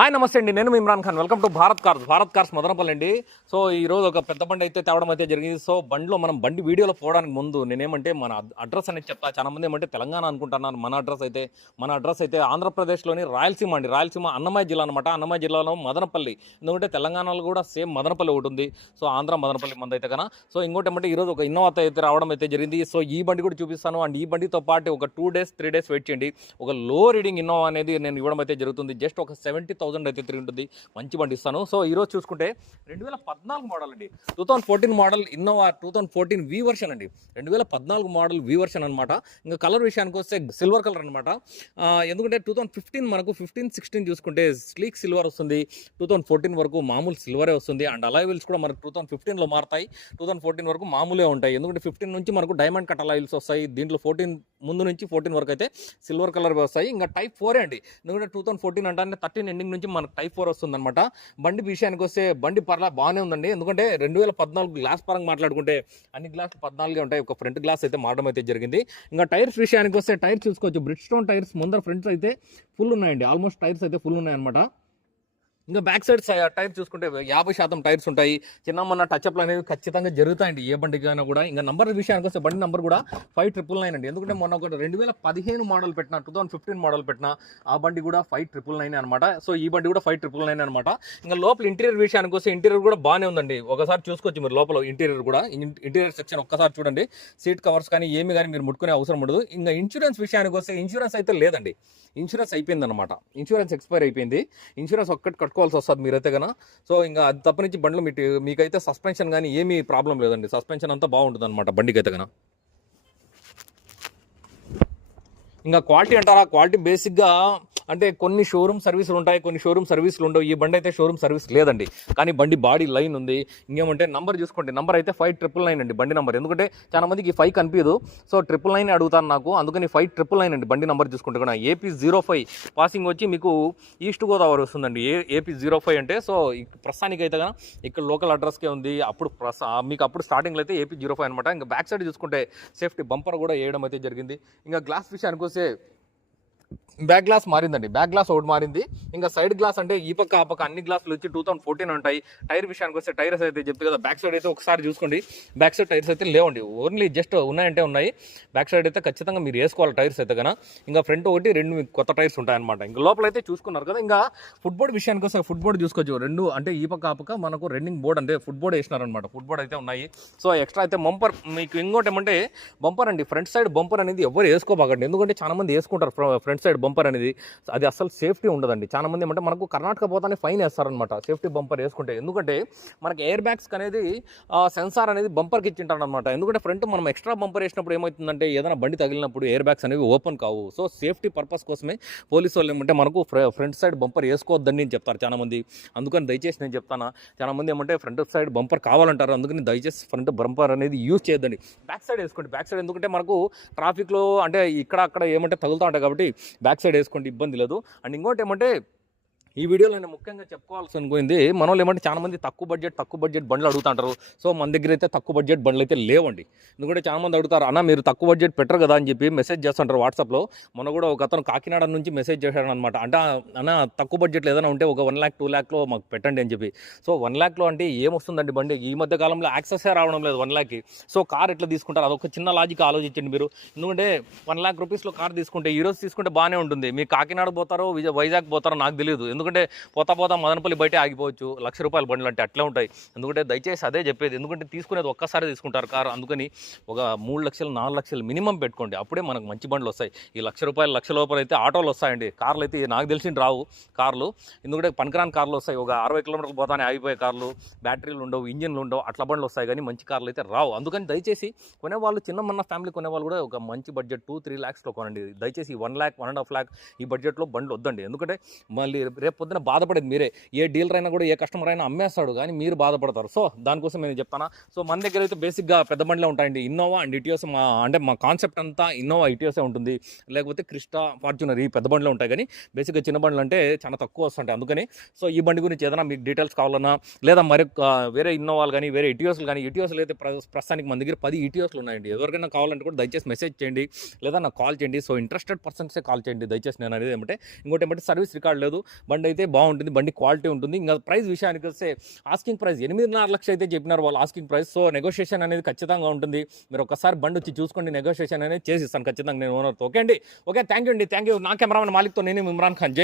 Hi నమస్తే అండి. నేను Imran Khan. Welcome to Bharat cars Bharat cars Madanapalle అండి. సో ఈ రోజు ఒక పెద్ద బండి అయితే తేవడం అయితే జరిగింది. సో బండిలో మనం బండి వీడియోలో పోవడానికి ముందు నేనేమంటే మన అడ్రస్ అనేది చెప్తా. చాలామంది ఏమంటే తెలంగాణ అనుకుంటున్నాను మన అడ్రస్ అయితే మన అడ్రస్ అయితే ఆంధ్రప్రదేశ్లోని రాయలసీమ అండి. రాయలసీమ అన్నమయ్య జిల్లా అనమాట అన్నమయ్య జిల్లాలో మదనపల్లి. ఎందుకంటే తెలంగాణలో కూడా సేమ్ మదనపల్లి ఒకటి ఉంది. సో ఆంధ్ర మదనపల్లి మంది అయితే కన్నా సో ఇంకోటి ఏమంటే ఈరోజు ఒక ఇన్నోవా అయితే రావడం అయితే జరిగింది. సో ఈ బండి కూడా చూపిస్తాను. అండ్ ఈ బండితో పాటు ఒక two days three days wait చేయండి. ఒక లో రీడింగ్ ఇన్నోవా అనేది నేను ఇవ్వడం అయితే జరుగుతుంది. జస్ట్ ఒక సెవెంటీ థౌసండ్ అయితే తిరిగి ఉంటుంది. మంచి బండి ఇస్తాను. సో ఈరోజు చూసుకుంటే రెండు వేల పద్నాలుగు మోడల్ అండి two thousand fourteen model Innova two thousand fourteen V version అండి. రెండు వేల పద్నాలుగు మోడల్ వి వర్షన్ అనమాట ఇంకా కలర్ విషయానికి వస్తే సిల్వర్ కలర్ అనమాట ఎందుకంటే టూ థౌసండ్ ఫిఫ్టీన్ మనకు ఫిఫ్టీన్ సిక్స్టీన్ చూసుకుంటే స్లీక్ సిల్వర్ వస్తుంది. టూ థౌసండ్ ఫోర్టీన్ వరకు మామూలు సిల్వరే వస్తుంది. అండ్ అలైవిల్స్ కూడా మనకు టూ థౌసండ్ ఫిఫ్టీన్లో మారుతాయి. టూ థౌసండ్ ఫోర్టీన్ వరకు మామూలే ఉంటాయి. ఎందుకంటే ఫిఫ్టీన్ నుంచి మనకు డైమండ్ కట్ అలాయిల్స్ వస్తాయి. దీంట్లో ఫోర్టీన్ ముందు నుంచి ఫోర్టీన్ వరకు అయితే సిల్వర్ కలర్ వస్తాయి. ఇంకా టైప్ ఫోరే అండి. ఎందుకంటే టూ థౌసండ్ ఫోర్టీన్ అంటే థర్టీన్ ఎండింగ్ నుంచి మనకు టైప్ ఫోర్ వస్తుంది అనమాట బండి విషయానికి వస్తే బండి పర్లా బాగానే ఉందండి. ఎందుకంటే రెండు వేల పద్నాలుగు గ్లాస్ పరంగా మాట్లాడుకుంటే అన్ని గ్లాసులు పద్నాలుగే ఉంటాయి. ఒక ఫ్రంట్ గ్లాస్ అయితే మారడం అయితే జరిగింది. ఇంకా టైర్స్ విషయానికి వస్తే టైర్స్ చూసుకోవచ్చు. బ్రిడ్ స్టోన్ టైర్స్ ముందర ఫ్రంట్స్ అయితే ఫుల్ ఉన్నాయండి. ఆల్మోస్ట్ టైర్స్ అయితే ఫుల్ ఉన్నాయన్నమాట. ఇంకా బ్యాక్ సైడ్ టైర్ చూసుకుంటే యాభై శాతం టైర్స్ ఉంటాయి. చిన్న మొన్న టచ్అప్లు అనేవి ఖచ్చితంగా జరుగుతాయండి. ఏ బండికి అయినా కూడా. ఇంకా నంబర్ విషయానికి వస్తే బండి నంబర్ కూడా ఫైవ్ ట్రిపుల్ నైన్ అండి. ఎందుకంటే మొన్న ఒక రెండు వేల పదిహేను మోడల్ పెట్టిన టూ థౌసండ్ ఫిఫ్టీన్ మోడల్ పెట్టిన ఆ బండి కూడా ఫైవ్ ట్రిపుల్ నైన్ అనమాట సో ఈ బండి కూడా ఫైవ్ ట్రిపుల్ నైన్ అనమాట ఇంకా లోపల ఇంటీరియర్ విషయానికి వస్తే ఇంటీరియర్ కూడా బాగానే ఉందండి. ఒకసారి చూసుకోవచ్చు మీరు లోపల ఇంటీరియర్ కూడా. ఇంటీరియర్ సెక్షన్ ఒక్కసారి చూడండి. సీట్ కవర్స్ కానీ ఏమి కానీ మీరు ముట్టుకునే అవసరం ఉండదు. ఇంకా ఇన్సూరెన్స్ విషయానికి వస్తే ఇన్సూరెన్స్ అయితే లేదండి. ఇన్సూరెన్స్ అయిపోయింది అనమాట ఇన్సూరెన్స్ ఎక్స్పైర్ అయిపోయింది. ఇన్సూరెన్స్ ఒక్కటి కట్టుకోవాల్సి వస్తుంది మీరైతే కనుక సో ఇంకా అది తప్పనించి బండ్లు మీ మీకైతే సస్పెన్షన్ కానీ ఏమీ ప్రాబ్లం లేదండి. సస్పెన్షన్ అంతా బాగుంటుంది అనమాట బండికి అయితే ఇంకా క్వాలిటీ అంటారా? క్వాలిటీ బేసిక్గా అంటే కొన్ని షోరూమ్ సర్వీసులు ఉంటాయి కొన్ని షోరూమ్ సర్వీసులు ఉండవు. ఈ బండి అయితే షోరూమ్ సర్వీస్ లేదండి. కానీ బండి బాడీ లైన్ ఉంది. ఇంకేమంటే నంబర్ చూసుకోండి. నంబర్ అయితే ఫైవ్ ట్రిపుల్ నైన్ అండి బండి నంబర్ ఎందుకంటే చాలా మందికి ఫైవ్ కనిపించదు. సో ట్రిపుల్ నైన్ అడుగుతాను నాకు. అందుకని ఫైవ్ ట్రిపుల్ నైన్ అండి బండి నంబర్ చూసుకుంటే కూడా ఏపీ జీరో ఫైవ్ పాసింగ్ వచ్చి మీకు ఈస్ట్ గోదావరి వస్తుందండి. ఏ ఏపీ జీరో ఫైవ్ అంటే సో ప్రస్తుతానికి అయితే కదా ఇక్కడ లోకల్ అడ్రస్కే ఉంది. అప్పుడు ప్రసా మీకు అప్పుడు స్టార్టింగ్లో అయితే ఏపీ జీరో ఫైవ్ అనమాట ఇంకా బ్యాక్ సైడ్ చూసుకుంటే సేఫ్టీ బంపర్ కూడా వేయడం అయితే జరిగింది. ఇంకా గ్లాస్ విషయానికి వస్తే బ్యాక్ గ్లాస్ మారిందండి. బ్యాక్ గ్లాస్ ఒకటి మారింది. ఇంకా సైడ్ గ్లాస్ అంటే ఈ పక్క ఆ పక్క అన్ని గ్లాసులు వచ్చి టూ థౌసండ్ ఫోర్టీన్ ఉంటాయి. టైర్ విషయానికి వస్తే టైర్స్ అయితే చెప్తే కదా బ్యాక్ సైడ్ అయితే ఒకసారి చూసుకోండి. బ్యాక్ సైడ్ టైర్స్ అయితే లేవండి. ఓన్లీ జస్ట్ ఉన్నాయంటే ఉన్నాయి. బ్యాక్ సైడ్ అయితే ఖచ్చితంగా మీరు వేసుకోవాలి టైర్స్ అయితే కన్నా ఇంకా ఫ్రంట్ ఒకటి రెండు మీకు కొత్త టైర్స్ ఉంటాయన్నమాట. ఇంకా లోపల అయితే చూసుకున్నారు కదా ఇంకా ఫుట్బోర్డ్ విషయానికి వస్తే ఫుట్బోర్డ్ చూసుకోవచ్చు. రెండు అంటే ఈ పక్క ఆ పక్క మనకు రన్నింగ్ బోర్డ్ అంటే ఫుట్బోర్డ్ వేసినారనమాట ఫుట్బోర్డ్ అయితే ఉన్నాయి. సో ఎక్స్ట్రా అయితే బంపర్ మీకు ఇంకోటి ఏమంటే బంపర్ అండి. ఫ్రంట్ సైడ్ బంపర్ అనేది ఎవరు వేసుకోబాగండి ఎందుకంటే చాలా మంది వేసుకుంటారు ఫ్రంట్ సైడ్ బంపర్ అనేది అది అసలు సేఫ్టీ ఉండదండి. చాలా మంది ఏమంటే మనకు కర్ణాటక పోతానే ఫైన్ వేస్తారనమాట సేఫ్టీ బంపర్ వేసుకుంటే. ఎందుకంటే మనకి ఎయిర్ బ్యాగ్స్ అనేది సెన్సార్ అనేది బంపర్కి ఇచ్చింటారు అనమాట ఎందుకంటే ఫ్రంట్ మనం ఎక్స్ట్రా బంపర్ వేసినప్పుడు ఏమవుతుందంటే ఏదైనా బండి తగిలినప్పుడు ఎయిర్ బ్యాగ్స్ అనేవి ఓపెన్ కావు. సో సేఫ్టీ పర్పస్ కోసమే పోలీసు వాళ్ళు ఏమంటే మనకు ఫ్రంట్ సైడ్ బంపర్ వేసుకోవద్దని నేను చెప్తారు చాలామంది. అందుకని దయచేసి నేను చెప్తాను చాలామంది ఏమంటే ఫ్రంట్ సైడ్ బంపర్ కావాలంటారు. అందుకని దయచేసి ఫ్రంట్ బంపర్ అనేది యూజ్ చేయొద్దండి. బ్యాక్ సైడ్ వేసుకోండి. బ్యాక్ సైడ్ ఎందుకంటే మనకు ట్రాఫిక్లో అంటే ఇక్కడ అక్కడ ఏమంటే తగులుతూ ఉంటాయి కాబట్టి బ్యాక్ సైడ్ వేసుకోండి ఇబ్బంది లేదు. అండ్ ఇంకోటి ఏమంటే ఈ వీడియోలో నేను ముఖ్యంగా చెప్పుకోవాల్సి అనుకుంది మనం ఏమంటే చాలా మంది తక్కువ బడ్జెట్ తక్కువ బడ్జెట్ బండ్లు అడుగుతుంటారు సో మన దగ్గర అయితే తక్కువ బడ్జెట్ బండ్లు అయితే లేవండి. ఎందుకంటే చాలా మంది అడుగుతారు అన్న మీరు తక్కువ బడ్జెట్ పెట్టరు కదా అని చెప్పి మెసేజ్ చేస్తుంటారు వాట్సాప్లో మన కూడా ఒక అతను కాకినాడ నుంచి మెసేజ్ చేశాడు అనమాట అంటే అన్న తక్కువ బడ్జెట్లో ఏదైనా ఉంటే ఒక వన్ ల్యాక్ టూ ల్యాక్లో మాకు పెట్టండి అని చెప్పి. సో వన్ ల్యాక్లో అంటే ఏమొస్తుందండి బండి? ఈ మధ్య కాలంలో యాక్సెసే రావడం లేదు వన్ ల్యాక్కి సో కార్ ఎట్లా తీసుకుంటారు? అదొక చిన్న లాజిక్ ఆలోచించండి మీరు. ఎందుకంటే వన్ ల్యాక్ రూపీస్లో కార్ తీసుకుంటే ఈరోజు తీసుకుంటే బాగానే ఉంటుంది. మీ కాకినాడ పోతారో వైజాగ్ పోతారో నాకు తెలియదు. ఎందుకంటే పోతా పోతా మదనపల్లి బయట ఆగిపోవచ్చు. లక్ష రూపాయల బండ్లు అంటే అట్లా ఉంటాయి. ఎందుకంటే దయచేసి అదే చెప్పేది. ఎందుకంటే తీసుకునేది ఒక్కసారి తీసుకుంటారు కారు. అందుకని ఒక మూడు లక్షలు నాలుగు లక్షలు మినిమం పెట్టుకోండి. అప్పుడే మనకు మంచి బండ్లు వస్తాయి. ఈ లక్ష రూపాయలు లక్ష లోపల అయితే ఆటోలు వస్తాయండి. కార్లు అయితే నాకు తెలిసింది రావు కార్లు. ఎందుకంటే పనికిరాని కార్లు వస్తాయి. ఒక అరవై కిలోమీటర్లు పోతానే ఆగిపోయే కార్లు. బ్యాటరీలు ఉండవు ఇంజిన్లు ఉండవు. అట్లా బండ్లు వస్తాయి. కానీ మంచి కార్లు అయితే రావు. అందుకని దయచేసి కొనేవాళ్ళు చిన్న మన ఫ్యామిలీ కొనేవాళ్ళు కూడా ఒక మంచి బడ్జెట్ టూ త్రీ ల్యాక్స్లో కొనండి. దయచేసి one lakh one and half lakh ఈ బడ్జెట్లో బండ్లు వద్దండి. ఎందుకంటే మళ్ళీ రేపు పొద్దున బాధపడేది మీరే. ఏ డీలర్ అయినా కూడా ఏ కస్టమర్ అయినా అమ్మేస్తాడు కానీ మీరు బాధపడతారు. సో దానికోసం నేను చెప్తాను. సో మన దగ్గర అయితే బేసిక్గా పెద్ద బండిలో ఉంటాయండి. ఇన్నోవా అండ్ ఇటియోస్ మా అంటే మా కాన్సెప్ట్ అంతా ఇన్నోవా ఇటియోసే ఉంటుంది. లేకపోతే క్రిస్టా ఫార్చునర్ ఈ పెద్ద బండిలో ఉంటాయి. కానీ బేసిక్గా చిన్న బండ్లు అంటే చాలా తక్కువ వస్తుంటాయి. అందుకని సో ఈ బండి గురించి ఏదైనా మీకు డీటెయిల్స్ కావాలన్నా లేదా మరి వేరే ఇన్నోవాలు కానీ వేరే ఇటియోస్లు కానీ ఇటియోస్లు అయితే ప్రస్తుతానికి మన దగ్గర పది ఇటియోస్లు ఉన్నాయండి. ఎవరికైనా కావాలంటే కూడా దయచేసి మెసేజ్ చేయండి. లేదా నాకు కాల్ చేయండి. సో ఇంట్రెస్టెడ్ పర్సన్సే కాల్ చేయండి. దయచేసి నేను అనేది ఏమంటే ఇంకోటి ఏమంటే సర్వీస్ రికార్డ్ లేదు. బండి బండి అయితే బాగుంటుంది బండి క్వాలిటీ ఉంటుంది. ఇంకా ప్రైస్ విషయానికి వస్తే ఆస్కింగ్ ప్రైస్ ఎనిమిదిన్నర లక్షలు అయితే చెప్పినారు వాళ్ళు ఆస్కింగ్ ప్రైస్. సో నెగోషియేషన్ అనేది ఖచ్చితంగా ఉంటుంది. మీరు ఒకసారి బండి వచ్చి చూసుకోండి నెగోషియేషన్ అనేది చేసి ఇస్తాను ఖచ్చితంగా నేను ఓనర్తో. ఓకే అండి? ఓకే థ్యాంక్ యూ అండి. థ్యాంక్ యూ నా కెమెరామెన్ మాలిక్తో నేను ఇమ్రాన్ ఖాన్. జై